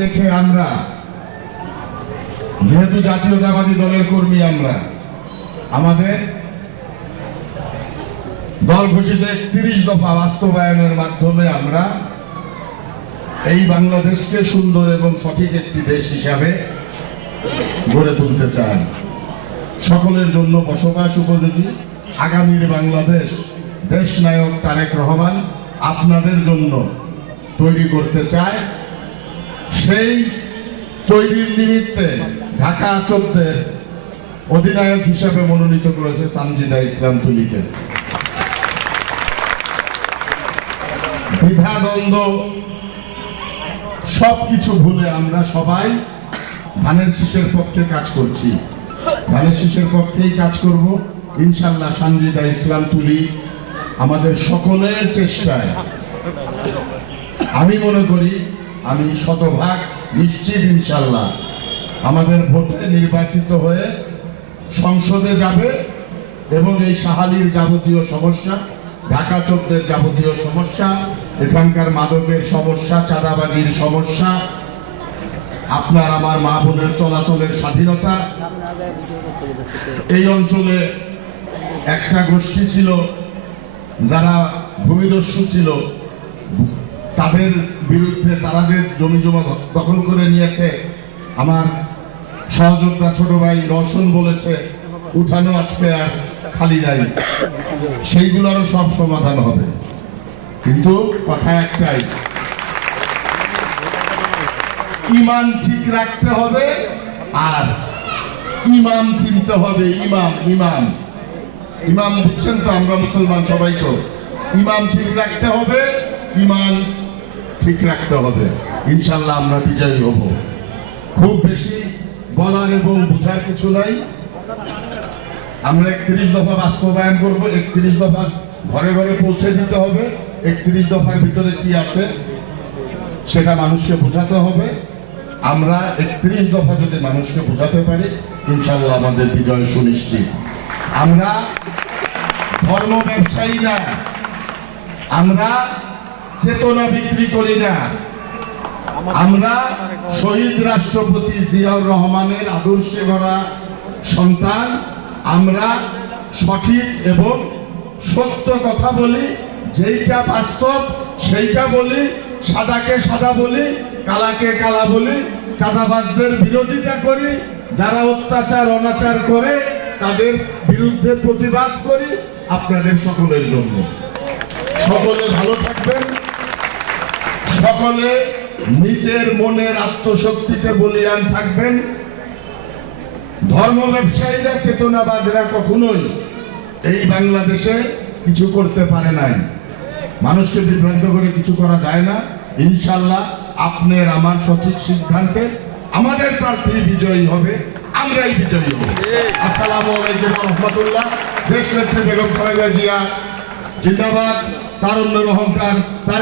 দেখে আমরা যেহেতু জাতীয়তাবাদী দলের কর্মী, আমরা আমাদের দল ঘোষিত ৩১ দফা বাস্তবায়নের মাধ্যমে আমরা এই বাংলাদেশকে সুন্দর এবং সঠিক একটি দেশ হিসাবে গড়ে তুলতে চাই। সকলের জন্য বসবাস উপযোগী আগামীর বাংলাদেশ দেশ নায়ক তারেক রহমান আপনাদের জন্য তৈরি করতে চায়। সেই তৈরির নিমিত্তে ঢাকা 14 অধিনায়ক হিসাবে মনোনীত করেছে সানজিদা ইসলাম তুলিকে। দ্বিধাদ্বন্দ্ব সবকিছু ভুলে আমরা সবাই ধানের শীষের পক্ষে কাজ করছি, ধানের শীষের পক্ষেই কাজ করব ইনশাল্লাহ। সানজিদা ইসলাম তুলি আমাদের সকলের চেষ্টায় আমি মনে করি, আমি শতভাগ নিশ্চিত ইনশাল্লাহ আমাদের ভোটে নির্বাচিত হয়ে সংসদে যাবে এবং এই সাহালির যাবতীয় সমস্যা, ঢাকা 14 যাবতীয় সমস্যা, এখানকার মাদকের সমস্যা, চাঁদাবাজির সমস্যা, আপনার আমার মা বোনের চলাচলের স্বাধীনতা। এই অঞ্চলে একটা গোষ্ঠী ছিল যারা ভূমিদস্যু ছিল, তাদের বিরুদ্ধে তারা যে জমি জমা দখল করে নিয়েছে, আমার সহযোদ্ধা ছোট ভাই রওশন বলেছে উঠানো আজকে আর খালি নাই, সেইগুলোরও সব সমাধান হবে। কিন্তু কথা একটাই, ইমান ঠিক রাখতে হবে আর ইমাম চিনতে হবে। ইমাম ইমাম ইমাম বুঝছেন তো, আমরা মুসলমান সবাই তো। ইমাম ঠিক রাখতে হবে, ইমান ঠিক রাখতে হবে। ইনশাল্লাহ আমরা বিজয়ী হব। খুব বেশি বলার এবং বোঝার কিছু নাই। আমরা 31 দফা বাস্তবায়ন করব। 31 দফা ঘরে ঘরে পৌঁছে দিতে হবে। 31 দফার ভিতরে কি আছে সেটা মানুষকে বোঝাতে হবে। আমরা 31 দফা যদি মানুষকে বোঝাতে পারি ইনশাল্লাহ আমাদের বিজয় সুনিশ্চিত। আমরা ধর্ম ব্যবসায়ী না, আমরা চেতনা বিক্রি করি না। আমরা শহীদ রাষ্ট্রপতি জিয়াউর রহমানের আদর্শে গড়া সন্তান। আমরা সঠিক এবং সত্য কথা বলি, যেইটা বাস্তব সেইটা বলি, সাদাকে সাদা বলি, কালাকে কালা বলি, চাঁদাবাজদের বিরোধিতা করি, যারা অত্যাচার অনাচার করে তাদের বিরুদ্ধে প্রতিবাদ করি। আপনাদের সকলের জন্য সকলে ভালো থাকবেন, সকলে নিজের মনের আত্মশক্তিতে বলিয়ান থাকবেন। ধর্ম ব্যবসায়ীরা, চেতনাবাজরা কখনোই এই বাংলাদেশে কিছু করতে পারে নাই। মানুষকে বিভ্রান্ত করে কিছু করা যায় না। ইনশাল্লাহ আপনার আমার সঠিক সিদ্ধান্তে আমাদের প্রার্থী বিজয়ী হবে, আমরাই বিজয়ী হব। আসসালামু আলাইকুম ওয়া রাহমাতুল্লাহ। দেশনেত্রী বেগম খালেদা জিয়া জিন্দাবাদ, তারুণ্যের অহংকার।